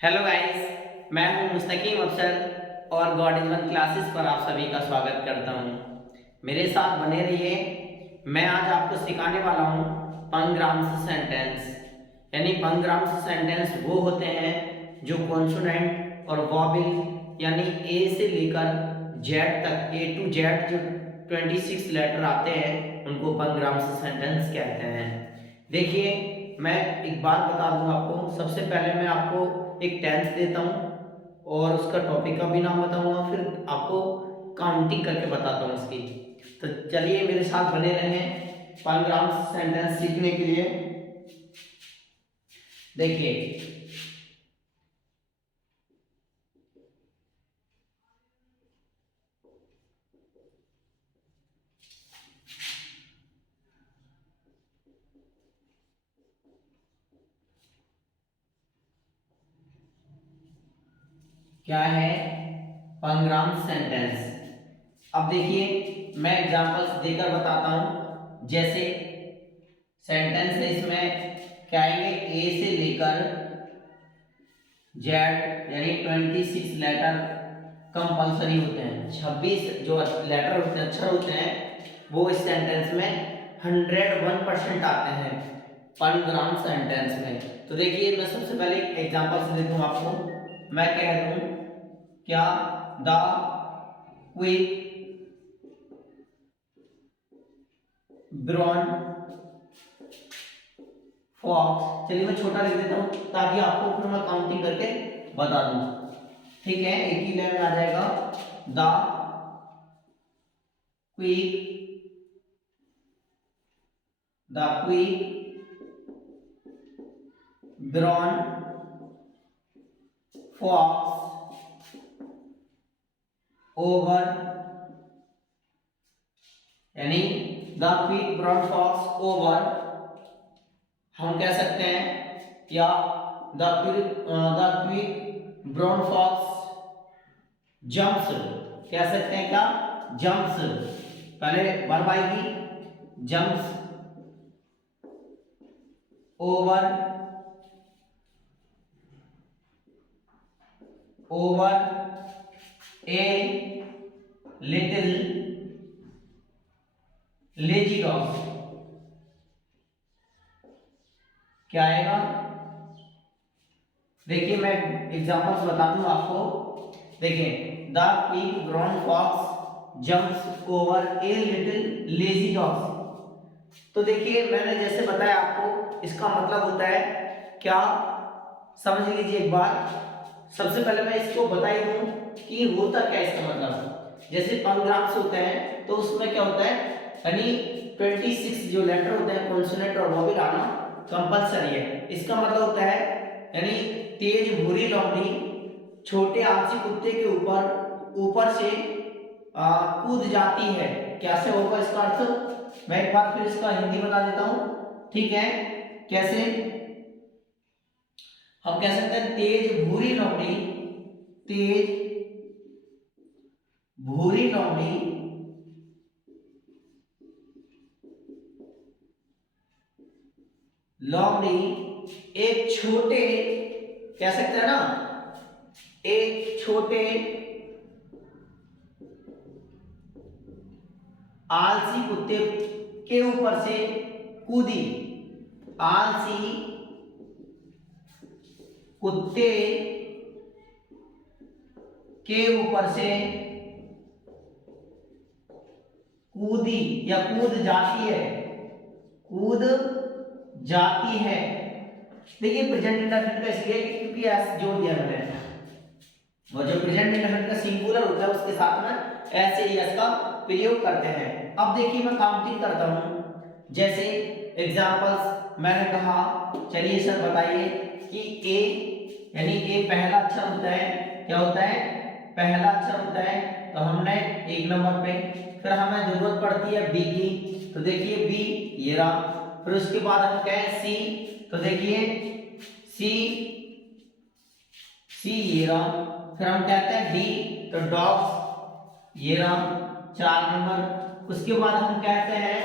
Hello guys, मैं हूं मुस्तकीम अफसर और गॉड इज वन क्लासेस पर आप सभी का स्वागत करता हूं। मेरे साथ बने रहिए। मैं आज आपको सिखाने वाला हूं पंग्राम्स सेंटेंस। यानी पंग्राम्स सेंटेंस वो होते हैं जो कॉन्सोनेंट और वॉवेल यानी ए से लेकर जेड तक, ए टू जेड जो 26 लेटर आते हैं उनको पंग्राम्स सेंटेंस कहते हैं। देखिए, मैं एक बात बता दूं आपको। सबसे पहले मैं आपको एक टेंस देता हूं और उसका टॉपिक का भी नाम बताऊंगा, फिर आपको काउंटिंग करके बताता हूं इसकी। तो चलिए मेरे साथ बने रहें पंग्राम्स सेंटेंस सीखने के लिए। देखिए, क्या है पंग्राम्स सेंटेंस। अब देखिए, मैं एग्जांपल्स देकर बताता हूं। जैसे सेंटेंस है, इसमें क्या आएंगे, ए से लेकर जेड यानी 26 लेटर कंपल्सरी होते हैं। 26 जो लेटर होते हैं, अक्षर होते हैं, वो इस सेंटेंस में 101% आते हैं पंग्राम सेंटेंस में। तो देखिए, मैं सबसे पहले एक एग्जांपल से देता हूं आपको। मैं कह दूं क्या, द क्विक ब्राउन फॉक्स। चलिए मैं छोटा लिख देता हूं ताकि आपको फिर मैं काउंटिंग करके बता दूं। ठीक है, एक ही लाइन में आ जाएगा। The quick brown fox over, यानी the quick brown fox over हम कह सकते हैं, या the quick brown fox jumps कह सकते हैं। क्या, जंप्स, पहले वर्ब आएगी jumps over a little lazy dog. क्या आएगा, देखिए मैं एग्जांपल्स बता दूं आपको। देखिए, the quick brown fox jumps over a little lazy dogs. तो देखिए, मैंने जैसे बताया आपको, इसका मतलब होता है क्या, समझ लीजिए एक बार। सबसे पहले मैं इसको बता ही दूं कि होता क्या है इसका मतलब। जैसे पंग्राम्स होते हैं तो उसमें क्या होता है, यानी 26 जो लेटर होते हैं कॉन्सोनेंट और वोवेल आना कंपलसरी है। इसका मतलब होता है, यानी तेज भूरी लौंडी छोटे आलसी कुत्ते के ऊपर से कूद जाती है। कैसे होगा इसका अर्थ, मैं एक बार फिर इसका हिंदी बता देता हूं। ठीक है, कैसे हम कह सकते हैं, तेज भूरी लौंडी एक छोटे, कह सकते हैं ना, एक छोटे आलसी कुत्ते के ऊपर से कूदी। आलसी कुत्ते के ऊपर से कूदी या कूद जाती है, कूद जाती है। देखिए, प्रेजेंट इंडेफिनिट का इसलिए क्योंकि एस जोड़ दिया मैंने। वो जो प्रेजेंट इंडेफिनिट का सिंगुलर होता है उसके साथ में एस से एस का प्रयोग करते हैं। अब देखिए, मैं काउंटिंग करता हूं। जैसे एग्जांपल्स मैंने कहा, चलिए सर बताइए कि ए, यानी ए पहला अक्षर होता है। क्या होता है, पहला अक्षर होता है। तो हमने एक नंबर पे, फिर हमें जरूरत पड़ती है बी की। तो देखिए बी ये रहा। फिर उसके बाद हम कहें सी, तो देखिए सी, ये रहा। फिर हम कहते हैं डी, तो डॉग्स ये रहा 4 नंबर। उसके बाद हम कहते हैं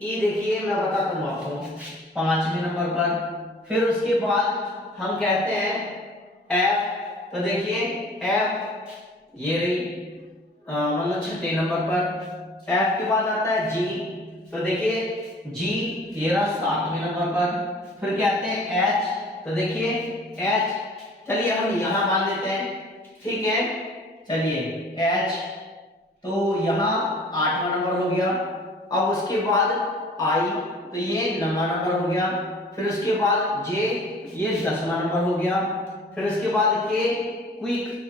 ई, देखिए मैं बताता हूँ आपको 5वें नंबर पर। फिर उसके बाद हम कहते हैं एफ। तो देखिए एफ ये रही मतलब छठे नंबर पर। एफ के बाद आता है जी। तो देखिए जी ये रहा सातवें नंबर पर। फिर कहते हैं एच। तो देखिए एच, चलिए हम यहां मान लेते हैं, ठीक है। चलिए एच तो यहाँ आठवां नंबर हो गया। अब उसके बाद आई तो ये 9वां नंबर हो गया। फिर उसके बाद जे ये 10वां नंबर हो गया। फिर उसके बाद के क्विक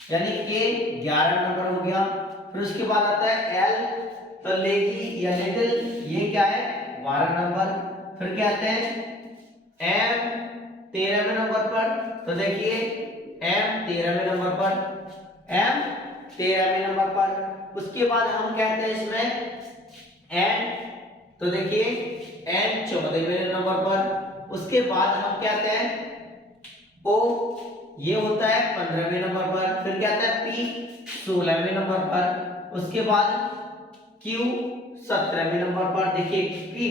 यानी के 11वां नंबर हो गया। फिर उसके बाद आता है एल तो लेजी या लिटिल ये क्या है 12 नंबर। फिर क्या आते हैं एम 13वें नंबर पर। तो देखिए एम 13वें नंबर पर, एम 13वें नंबर पर। उसके बाद हम कहते हैं इसमें एन। तो देखिए एन 14वें नंबर पर। उसके बाद हम कहते हैं ओ ये होता है 15वें नंबर पर। फिर क्या आता है पी 16वें नंबर पर। उसके बाद क्यू 17वें नंबर पर। देखिए पी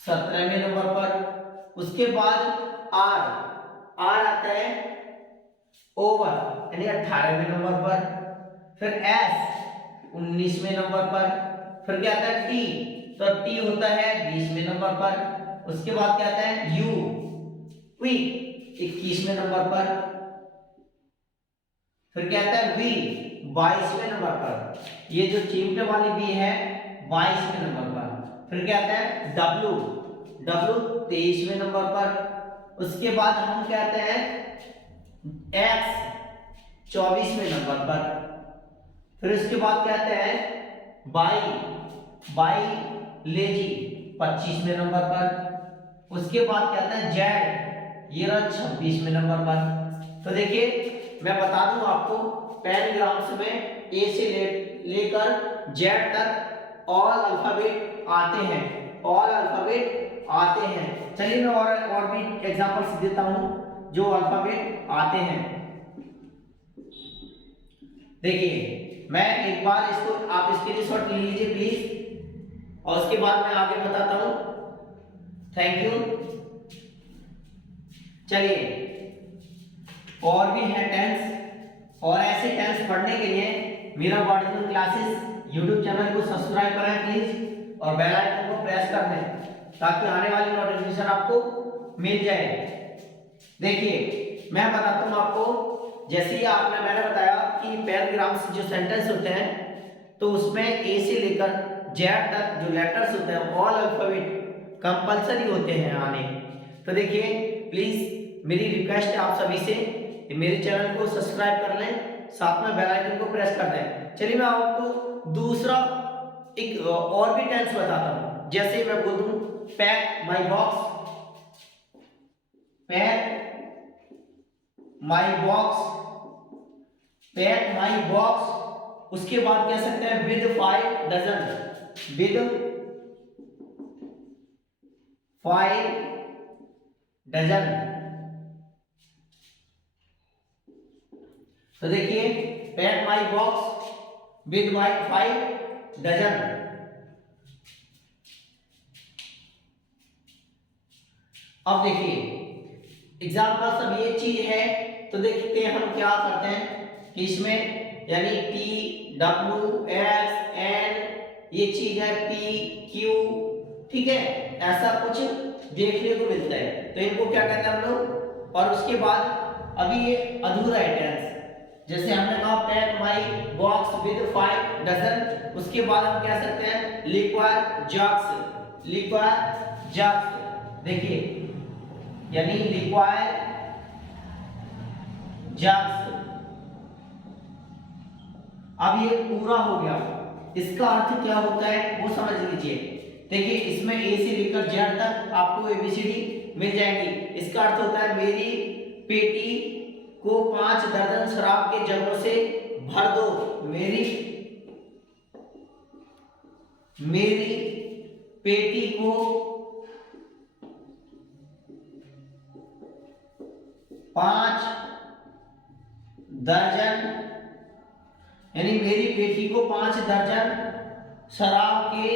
17वें नंबर पर। उसके बाद आर, आर आता है ओवर यानी 18वें नंबर पर। फिर एस 19वें नंबर पर। फिर क्या आता है टी, तो टी होता है 20वें नंबर पर। उसके बाद क्या आता है यू वी 21वें नंबर पर। फिर क्या आता है वी 22वें नंबर पर। ये जो चिमटे वाली वी है 22वें नंबर पर। फिर क्या आता है डब्ल्यू, डब्ल्यू 23वें नंबर पर। उसके बाद हम कहते हैं एक्स 24वें नंबर पर। फिर उसके बाद कहते हैं बाई, बाई लेजी 25वें नंबर पर। उसके बाद क्या आता है जेड ये रहा 26वें नंबर पर। तो देखिए मैं बता दूं आपको पैराग्राफ्स में ए से लेकर जेड तक ऑल अल्फाबेट आते हैं, ऑल अल्फाबेट आते हैं। चलिए मैं और भी एग्जांपल्स देता हूं जो अल्फाबेट आते हैं। देखिए मैं एक बार इसको आप स्क्रीनशॉट ले लीजिए प्लीज, और उसके बाद मैं आगे बताता हूं। Thank you. चलिए और भी है टेंस, और ऐसे टेंस पढ़ने के लिए मेरा वर्डिंग क्लासेस यूट्यूब चैनल को सब्सक्राइब करें प्लीज, और बेल आइकन को प्रेस कर दें ताकि आने वाली नोटिफिकेशन आपको मिल जाए। देखिए मैं बताता हूं आपको, जैसे ही मैंने बताया कि पैराग्राफ्स जो सेंटेंस होते हैं तो उसमें ए से लेकर जेड तक जो लेटर्स होते हैं ऑल अल्फाबेट कंपलसरी होते हैं आने। तो देखिए प्लीज मेरी रिक्वेस्ट है आप सभी से मेरे चैनल को सब्सक्राइब कर लें, साथ में बेल आइकन को प्रेस कर दें। चलिए मैं आपको दूसरा एक और भी टेंस बताता हूं। जैसे मैं बोल दूं pack my box, pack my box, pack my box. उसके बाद कह सकते हैं विद 5 डजन, विद 5 डजन। तो देखिए pack my box with 5 dozen. अब देखिए एग्जाम्पल सब ये चीज है, तो देखते हैं हम क्या करते हैं कि इसमें यानी टी डब्ल्यू एस एन ये चीज है पी क्यू, ठीक है, ऐसा कुछ देखने को मिलता है। तो इनको क्या कहते हैं हम लोग। और उसके बाद अभी ये अधूरा है टेंस, जैसे हमने कहा pack my box with 5 dozen. उसके बाद हम कह सकते हैं लिक्विड जग्स, लिक्विड जग्स। देखिए यानी लिक्विड जग्स। अब ये पूरा हो गया, इसका अर्थ क्या होता है वो समझ लीजिए। देखिए इसमें ए से लेकर जेड तक आपको एबीसीडी मिल जाएंगी। इसका अर्थ होता है मेरी पेटी को 5 दर्जन शराब के जगों से भर दो, मेरी पेटी को 5 दर्जन यानी मेरी बेटी को 5 दर्जन शराब के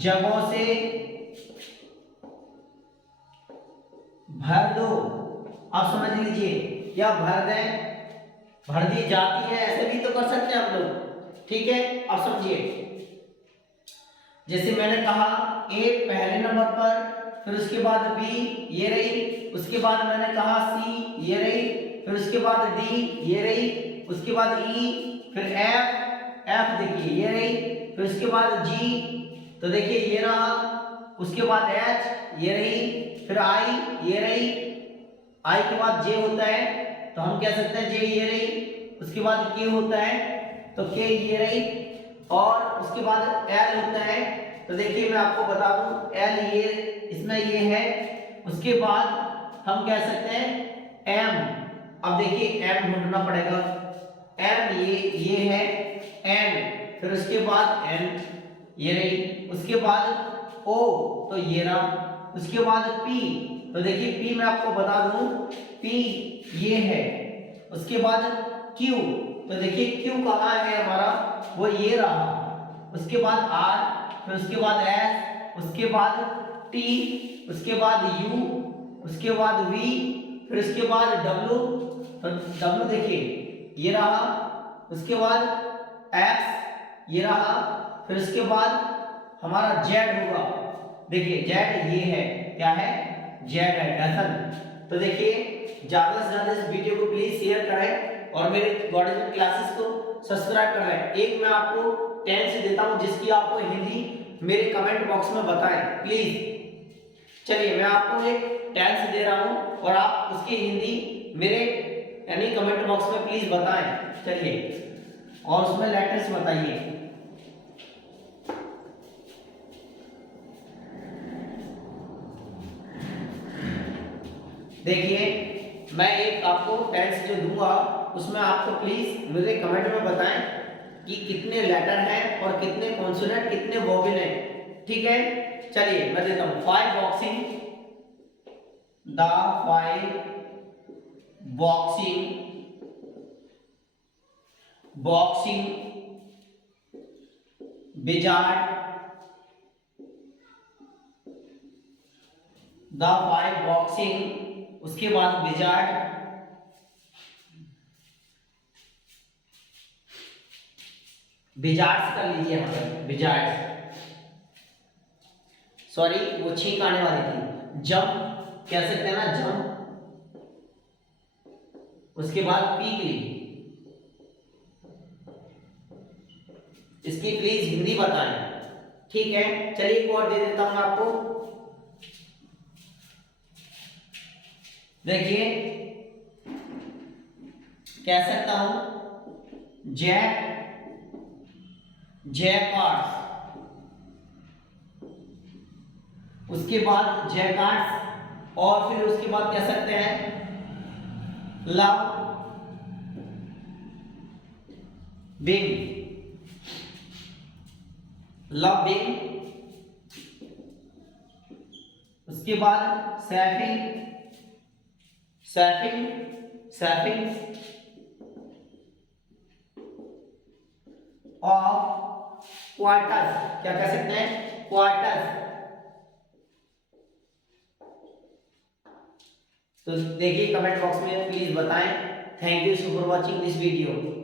जगहों से भर दो। आप समझ लीजिए, या भर दें, भर दी जाती है, ऐसे भी तो कर सकते हैं हम लोग। ठीक है, अब समझिए, जैसे मैंने कहा ए पहले नंबर पर, फिर उसके बाद बी ये रही, उसके बाद मैंने कहा सी ये रही, फिर उसके बाद डी ये रही, उसके बाद ई, फिर एफ, एफ देखिए ये रही, फिर उसके बाद जी, तो देखिए ये रहा, उसके बाद एच ये रही, फिर आई ये रही, आई के बाद जे होता है तो हम कह सकते हैं जे ये रही, उसके बाद के होता है तो के ये रही, और उसके बाद एल होता है तो देखिए मैं आपको बता दूं एल ये इसमें ये है, उसके बाद हम कह सकते हैं एम। अब देखिए एम ढूंढना पड़ेगा, एम ये है, एन, फिर उसके बाद एन ये रही, उसके बाद ओ तो ये रहा, उसके बाद पी, तो देखिए पी मैं आपको बता दूं पी ये है, उसके बाद क्यू, तो देखिए क्यू कहाँ है हमारा, वो ये रहा, उसके बाद आर, फिर उसके बाद एस, उसके बाद टी, उसके बाद यू, उसके बाद वी, फिर उसके बाद डब्ल्यू, तो डब्ल्यू देखिए ये रहा, उसके बाद एक्स ये रहा, फिर उसके बाद हमारा जेड होगा, देखिए जेड ये है, क्या है, जेड है, डजन। तो देखिए ज्यादा से ज्यादा इस वीडियो को प्लीज शेयर करें और मेरे गॉड क्लासेस को सब्सक्राइब करें। एक मैं आपको 10 से देता हूं जिसकी आपको हिंदी मेरे कमेंट बॉक्स में बताएं प्लीज। चलिए मैं आपको एक 10 से दे रहा हूं और आप उसकी हिंदी मेरे यानी कमेंट बॉक्स में प्लीज बताएं। चलिए, और उसमें लेटर्स बताइए। देखिए मैं एक आपको 10 जो दूंगा उसमें आपको प्लीज मुझे कमेंट में बताएं कि कितने लेटर हैं और कितने कॉन्सोनेंट कितने वोवेल हैं। ठीक है, चलिए मैं देता हूं 5 boxing, the 5 boxing, boxing, wizard, the 5 boxing, उसके बाद विजार्ड, विजार्ड्स कर लीजिए, मतलब विजार्ड्स, सॉरी वो छींक आने वाली थी, जंप कह सकते हैं ना, जंप, उसके बाद पीकली, इसकी प्लीज हिंदी बताएं। ठीक है, चलिए एक और दे देता हूं आपको, देखिए कह सकता हूं जैक, जैकार्ड्स, उसके बाद जैकार्ड्स, और फिर उसके बाद कह सकते हैं लव बिंग, लव बिंग, उसके बाद सैफिंग, सैफिंग, सैफिंग, और क्वार्टर्स, क्या कह सकते हैं, क्वार्टर्स। तो देखिए कमेंट बॉक्स में प्लीज बताएं। Thank you for watching this video.